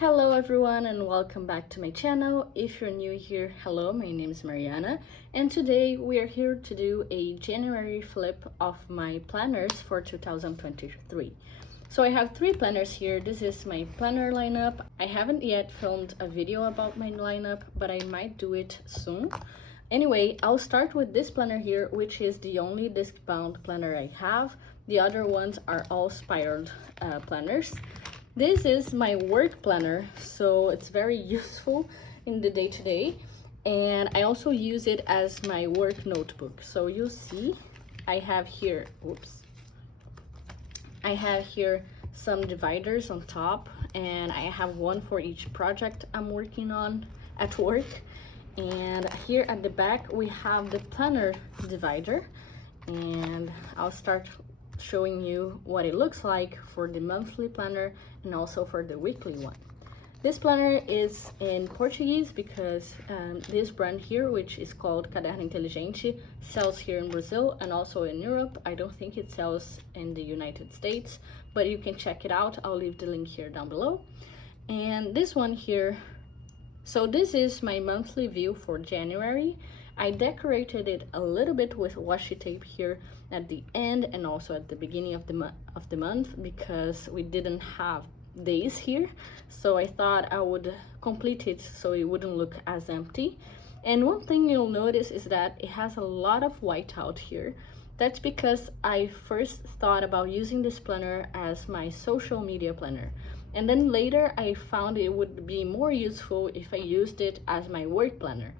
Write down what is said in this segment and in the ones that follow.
Hello everyone and welcome back to my channel. If you're new here, hello, my name is Mariana and today we are here to do a January flip of my planners for 2023. So I have three planners here. This is my planner lineup. I haven't yet filmed a video about my lineup, but I might do it soon. Anyway, I'll start with this planner here, which is the only disc-bound planner I have. The other ones are all spiraled planners. This is my work planner, so it's very useful in the day-to-day, and I also use it as my work notebook. So you'll see I have here, I have here some dividers on top, and I have one for each project I'm working on at work. And here at the back we have the planner divider, and I'll start showing you what it looks like for the monthly planner and also for the weekly one. This planner is in Portuguese because this brand here, which is called Caderno Inteligente, sells here in Brazil and also in Europe. I don't think it sells in the United States, but you can check it out. I'll leave the link here down below. And this one here, so this is my monthly view for January. I decorated it a little bit with washi tape here at the end and also at the beginning of the month because we didn't have days here. So I thought I would complete it so it wouldn't look as empty. And one thing you'll notice is that it has a lot of white out here. That's because I first thought about using this planner as my social media planner. And then later I found it would be more useful if I used it as my work planner.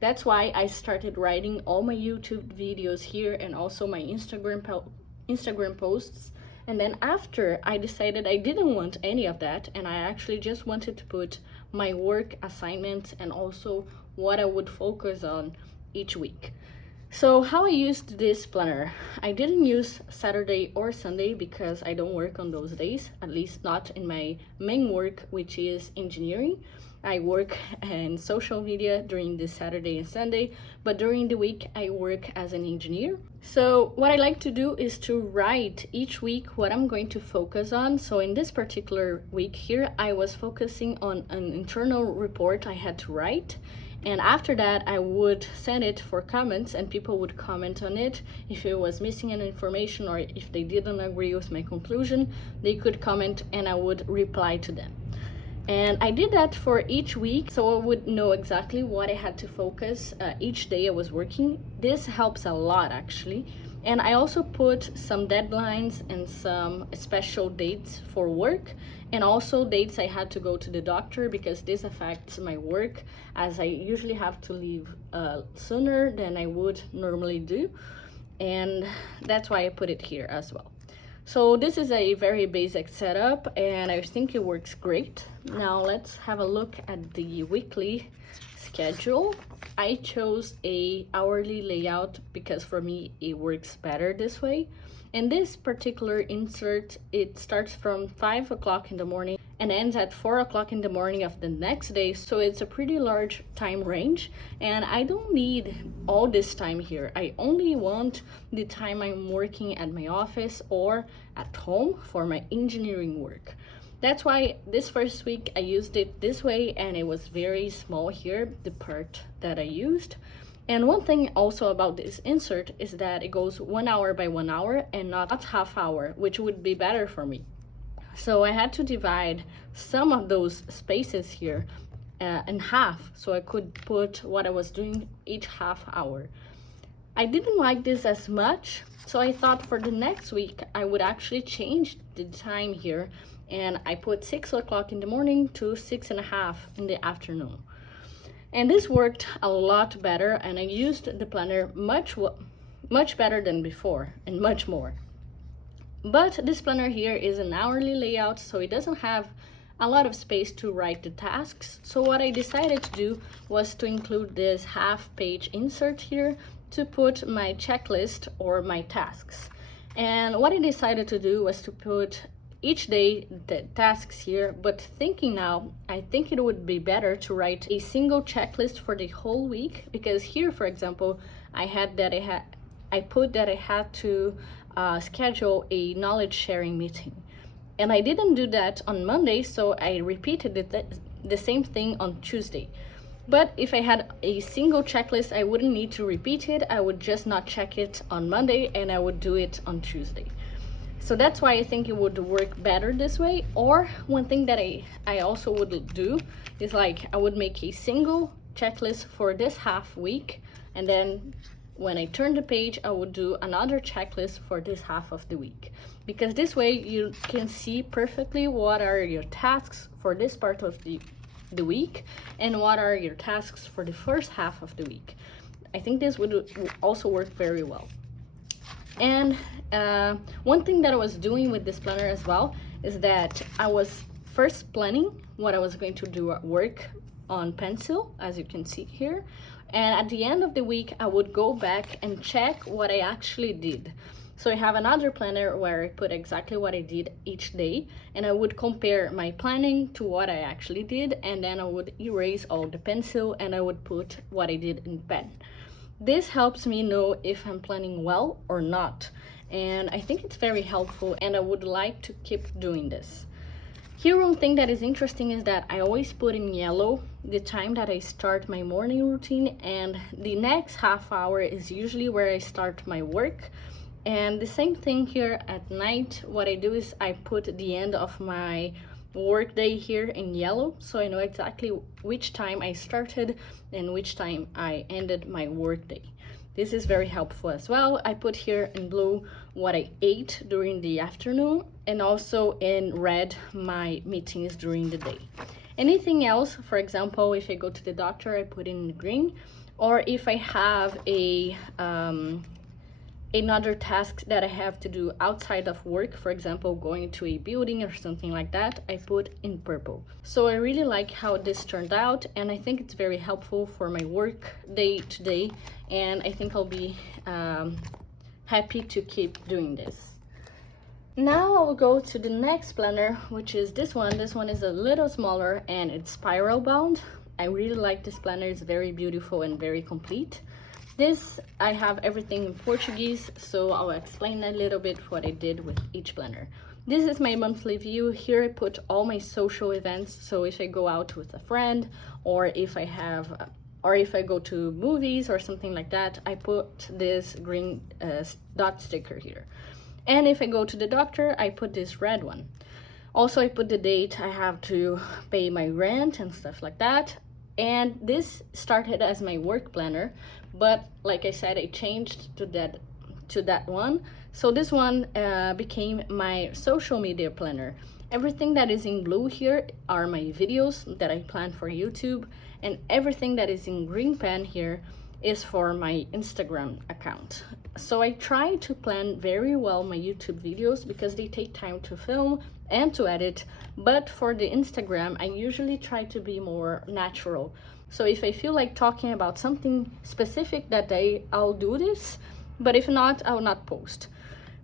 That's why I started writing all my YouTube videos here and also my Instagram posts. And then after, I decided I didn't want any of that, and I actually just wanted to put my work assignments and also what I would focus on each week. So how I used this planner, I didn't use Saturday or Sunday because I don't work on those days, at least not in my main work, which is engineering. I work in social media during the Saturday and Sunday, but during the week I work as an engineer. So what I like to do is to write each week what I'm going to focus on. So in this particular week here, I was focusing on an internal report I had to write. And after that, I would send it for comments and people would comment on it. If it was missing any information or if they didn't agree with my conclusion, they could comment and I would reply to them. And I did that for each week, so I would know exactly what I had to focus each day I was working. This helps a lot actually. And I also put some deadlines and some special dates for work and also dates I had to go to the doctor because this affects my work as I usually have to leave sooner than I would normally do. And that's why I put it here as well. So this is a very basic setup and I think it works great. Now let's have a look at the weekly schedule. I chose a hourly layout because for me it works better this way. And this particular insert, it starts from 5 o'clock in the morning and ends at 4 o'clock in the morning of the next day. So it's a pretty large time range and I don't need all this time here. I only want the time I'm working at my office or at home for my engineering work. That's why this first week I used it this way and it was very small here, the part that I used. And one thing also about this insert is that it goes 1 hour by 1 hour and not half hour, which would be better for me. So I had to divide some of those spaces here in half so I could put what I was doing each half hour. I didn't like this as much, so I thought for the next week I would actually change the time here and I put 6 o'clock in the morning to 6:30 in the afternoon. And this worked a lot better and I used the planner much better than before and much more. But this planner here is an hourly layout, so it doesn't have a lot of space to write the tasks. So what I decided to do was to include this half-page insert here to put my checklist or my tasks. And what I decided to do was to put each day the tasks here, but thinking now, I think it would be better to write a single checklist for the whole week, because here, for example, I put that I had to schedule a knowledge sharing meeting. And I didn't do that on Monday, so I repeated the same thing on Tuesday. But if I had a single checklist, I wouldn't need to repeat it. I would just not check it on Monday and I would do it on Tuesday. So that's why I think it would work better this way. Or one thing that I also would do is like I would make a single checklist for this half week, and then when I turn the page, I would do another checklist for this half of the week. Because this way you can see perfectly what are your tasks for this part of the week and what are your tasks for the first half of the week. I think this would also work very well. And one thing that I was doing with this planner as well is that I was first planning what I was going to do at work on pencil, as you can see here. And at the end of the week, I would go back and check what I actually did. So I have another planner where I put exactly what I did each day, and I would compare my planning to what I actually did, and then I would erase all the pencil and I would put what I did in pen. This helps me know if I'm planning well or not, and I think it's very helpful, and I would like to keep doing this. Here, one thing that is interesting is that I always put in yellow the time that I start my morning routine, and the next half hour is usually where I start my work. And the same thing here at night, what I do is I put the end of my work day here in yellow, so I know exactly which time I started and which time I ended my work day. This is very helpful as well. I put here in blue what I ate during the afternoon, and also in red my meetings during the day. Anything else, for example, if I go to the doctor, I put in green, or if I have another task that I have to do outside of work, for example, going to a building or something like that, I put in purple. So I really like how this turned out, and I think it's very helpful for my work day to day, and I think I'll be happy to keep doing this. Now I'll go to the next planner, which is this one. This one is a little smaller and it's spiral bound. I really like this planner. It's very beautiful and very complete. This, I have everything in Portuguese, so I'll explain a little bit what I did with each planner. This is my monthly view. Here I put all my social events, so if I go out with a friend, or if I go to movies or something like that, I put this green dot sticker here. And if I go to the doctor, I put this red one. Also, I put the date I have to pay my rent and stuff like that. And this started as my work planner, but like I said, I changed to that one. So this one became my social media planner. Everything that is in blue here are my videos that I plan for YouTube, and everything that is in green pen here is for my Instagram account. So I try to plan very well my YouTube videos because they take time to film and to edit, but for the Instagram I usually try to be more natural. So if I feel like talking about something specific that day, I'll do this, but if not, I'll not post.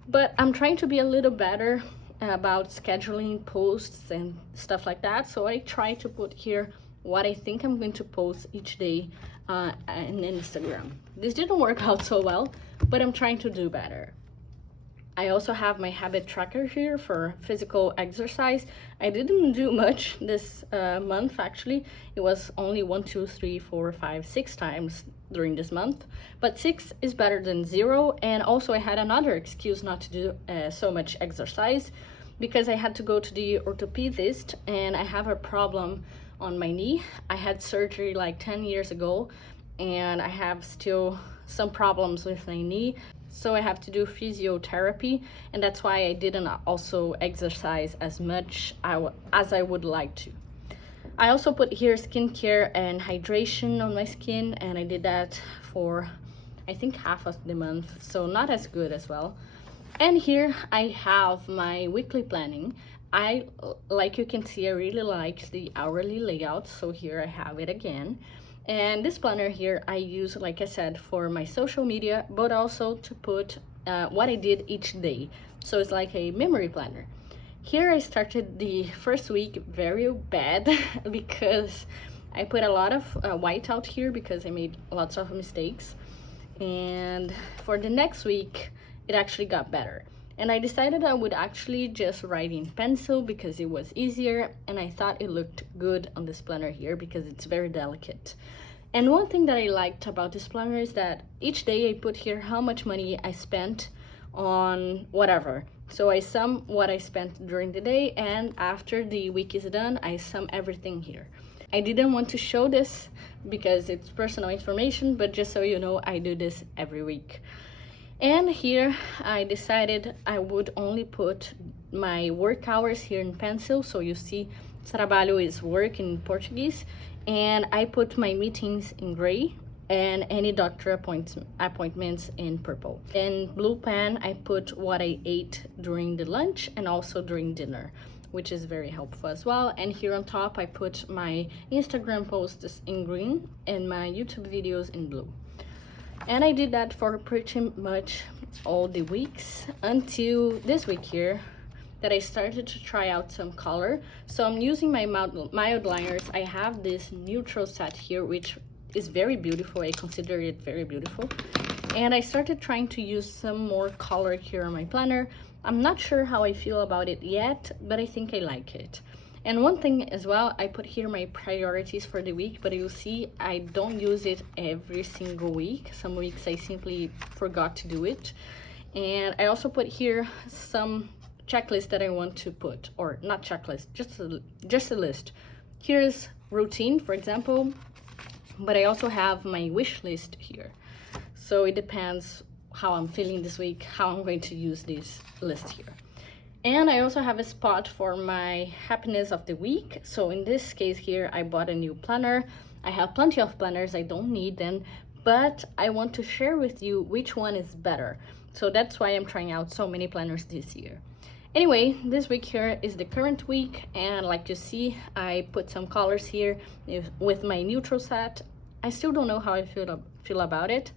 But I'm trying to be a little better about scheduling posts and stuff like that, so I try to put here what I think I'm going to post each day on Instagram. This didn't work out so well, but I'm trying to do better. I also have my habit tracker here for physical exercise. I didn't do much this month, actually. It was only 1, 2, 3, 4, 5, 6 times during this month, but 6 is better than 0. And also I had another excuse not to do so much exercise because I had to go to the orthopedist, and I have a problem on my knee. I had surgery like 10 years ago, and I have still some problems with my knee. So I have to do physiotherapy, and that's why I didn't also exercise as much as I would like to. I also put here skincare and hydration on my skin, and I did that for I think half of the month, so not as good as well. And here I have my weekly planning. Like you can see, I really like the hourly layout, so here I have it again. And this planner here I use, like I said, for my social media, but also to put what I did each day. So it's like a memory planner. Here I started the first week very bad because I put a lot of white out here because I made lots of mistakes. And for the next week, it actually got better. And I decided I would actually just write in pencil because it was easier, and I thought it looked good on this planner here because it's very delicate. And one thing that I liked about this planner is that each day I put here how much money I spent on whatever. So I sum what I spent during the day, and after the week is done, I sum everything here. I didn't want to show this because it's personal information, but just so you know, I do this every week. And here I decided I would only put my work hours here in pencil. So you see, trabalho is work in Portuguese, and I put my meetings in gray and any doctor appointments in purple. In blue pen, I put what I ate during the lunch and also during dinner, which is very helpful as well. And here on top, I put my Instagram posts in green and my YouTube videos in blue. And I did that for pretty much all the weeks until this week here that I started to try out some color. So I'm using my mild liners. I have this neutral set here, which is very beautiful. I consider it very beautiful. And I started trying to use some more color here on my planner. I'm not sure how I feel about it yet, but I think I like it. And one thing as well, I put here my priorities for the week, but you'll see I don't use it every single week. Some weeks I simply forgot to do it. And I also put here some checklists that I want to put, or not checklist, just a list. Here's routine, for example, but I also have my wish list here. So it depends how I'm feeling this week, how I'm going to use this list here. And I also have a spot for my happiness of the week. So in this case here, I bought a new planner. I have plenty of planners, I don't need them, but I want to share with you which one is better. So that's why I'm trying out so many planners this year. Anyway, this week here is the current week, and like you see, I put some colors here with my neutral set. I still don't know how I feel about it,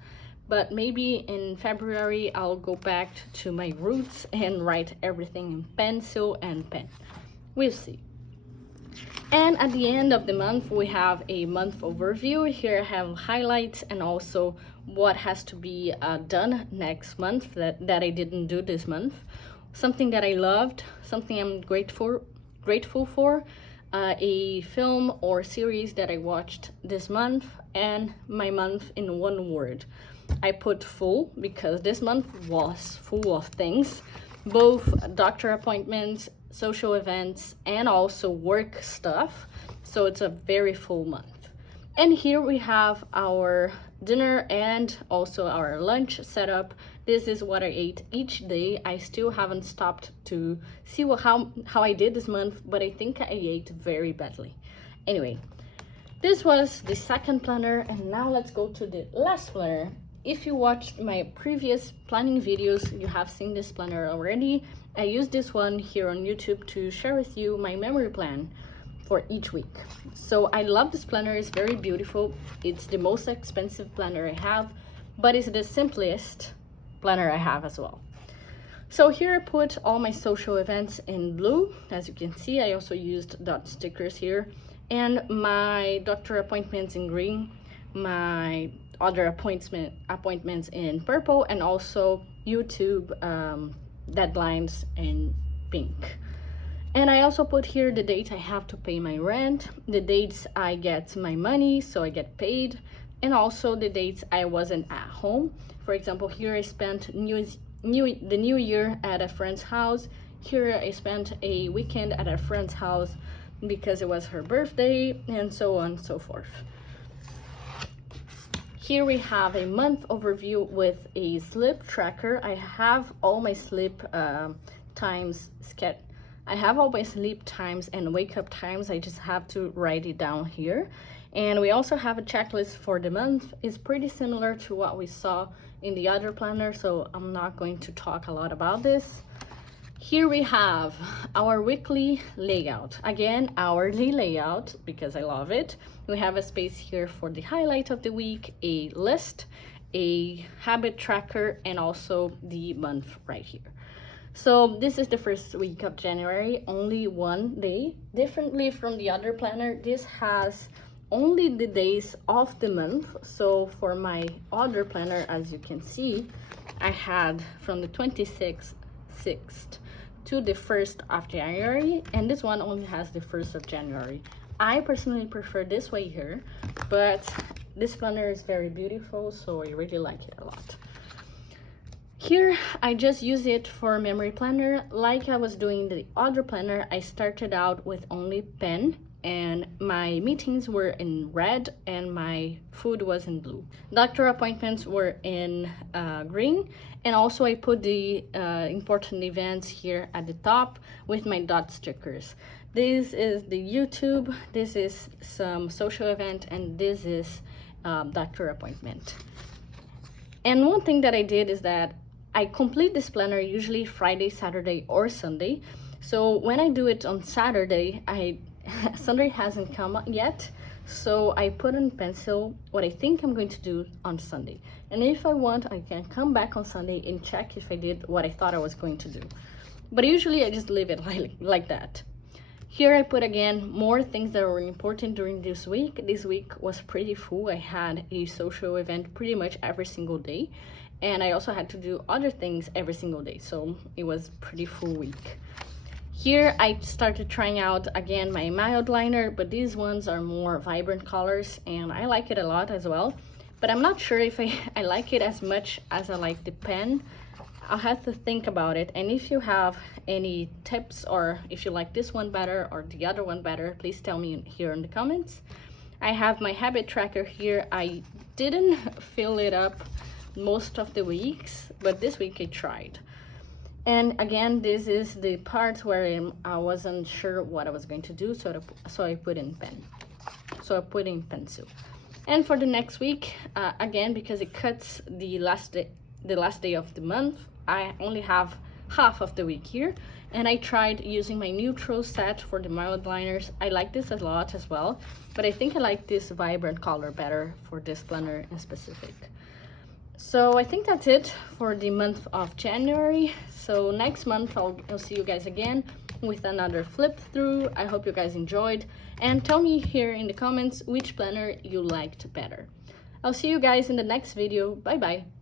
but maybe in February I'll go back to my roots and write everything in pencil and pen. We'll see. And at the end of the month, we have a month overview. Here I have highlights and also what has to be done next month that I didn't do this month. Something that I loved, something I'm grateful for, a film or series that I watched this month, and my month in one word. I put full because this month was full of things, both doctor appointments, social events, and also work stuff. So it's a very full month. And here we have our dinner and also our lunch setup. This is what I ate each day. I still haven't stopped to see how I did this month, but I think I ate very badly. Anyway, this was the second planner, and now let's go to the last planner. If you watched my previous planning videos, you have seen this planner already. I used this one here on YouTube to share with you my memory plan for each week. So I love this planner, it's very beautiful. It's the most expensive planner I have, but it's the simplest planner I have as well. So here I put all my social events in blue. As you can see, I also used dot stickers here, and my doctor appointments in green, my other appointments in purple, and also YouTube deadlines in pink. And I also put here the date I have to pay my rent, the dates I get my money, so I get paid, and also the dates I wasn't at home. For example, here I spent the new year at a friend's house. Here I spent a weekend at a friend's house because it was her birthday, and so on and so forth. Here we have a month overview with a sleep tracker. I have all my sleep times and wake up times. I just have to write it down here. And we also have a checklist for the month. It's pretty similar to what we saw in the other planner, so I'm not going to talk a lot about this. Here we have our weekly layout. Again, hourly layout because I love it. We have a space here for the highlight of the week, a list, a habit tracker, and also the month right here. So this is the first week of January, only one day. Differently from the other planner, this has only the days of the month. So for my other planner, as you can see, I had from the 26th 6th to the 1st of January, and this one only has the 1st of January. I personally prefer this way here, but this planner is very beautiful, so I really like it a lot. Here, I just use it for memory planner. Like I was doing the other planner, I started out with only pen, and my meetings were in red and my food was in blue. Doctor appointments were in green, and also I put the important events here at the top with my dot stickers. This is the YouTube, this is some social event, and this is doctor appointment. And one thing that I did is that I complete this planner usually Friday, Saturday, or Sunday. So when I do it on Saturday, Sunday hasn't come yet, so I put in pencil what I think I'm going to do on Sunday. And if I want, I can come back on Sunday and check if I did what I thought I was going to do. But usually I just leave it like that. Here I put again more things that were important during this week. This week was pretty full. I had a social event pretty much every single day, and I also had to do other things every single day, so it was pretty full week. Here I started trying out again my mild liner, but these ones are more vibrant colors and I like it a lot as well, but I'm not sure if I like it as much as I like the pen. I'll have to think about it, and if you have any tips or if you like this one better or the other one better, please tell me here in the comments. I have my habit tracker here. I didn't fill it up most of the weeks, but this week I tried. And again, this is the part where I wasn't sure what I was going to do, so I put in pen. So I put in pencil. And for the next week, again, because it cuts the last day of the month, I only have half of the week here, and I tried using my neutral set for the mild liners. I like this a lot as well, but I think I like this vibrant color better for this planner in specific. So I think that's it for the month of January. So next month I'll see you guys again with another flip through. I hope you guys enjoyed, and tell me here in the comments which planner you liked better. I'll see you guys in the next video. Bye bye.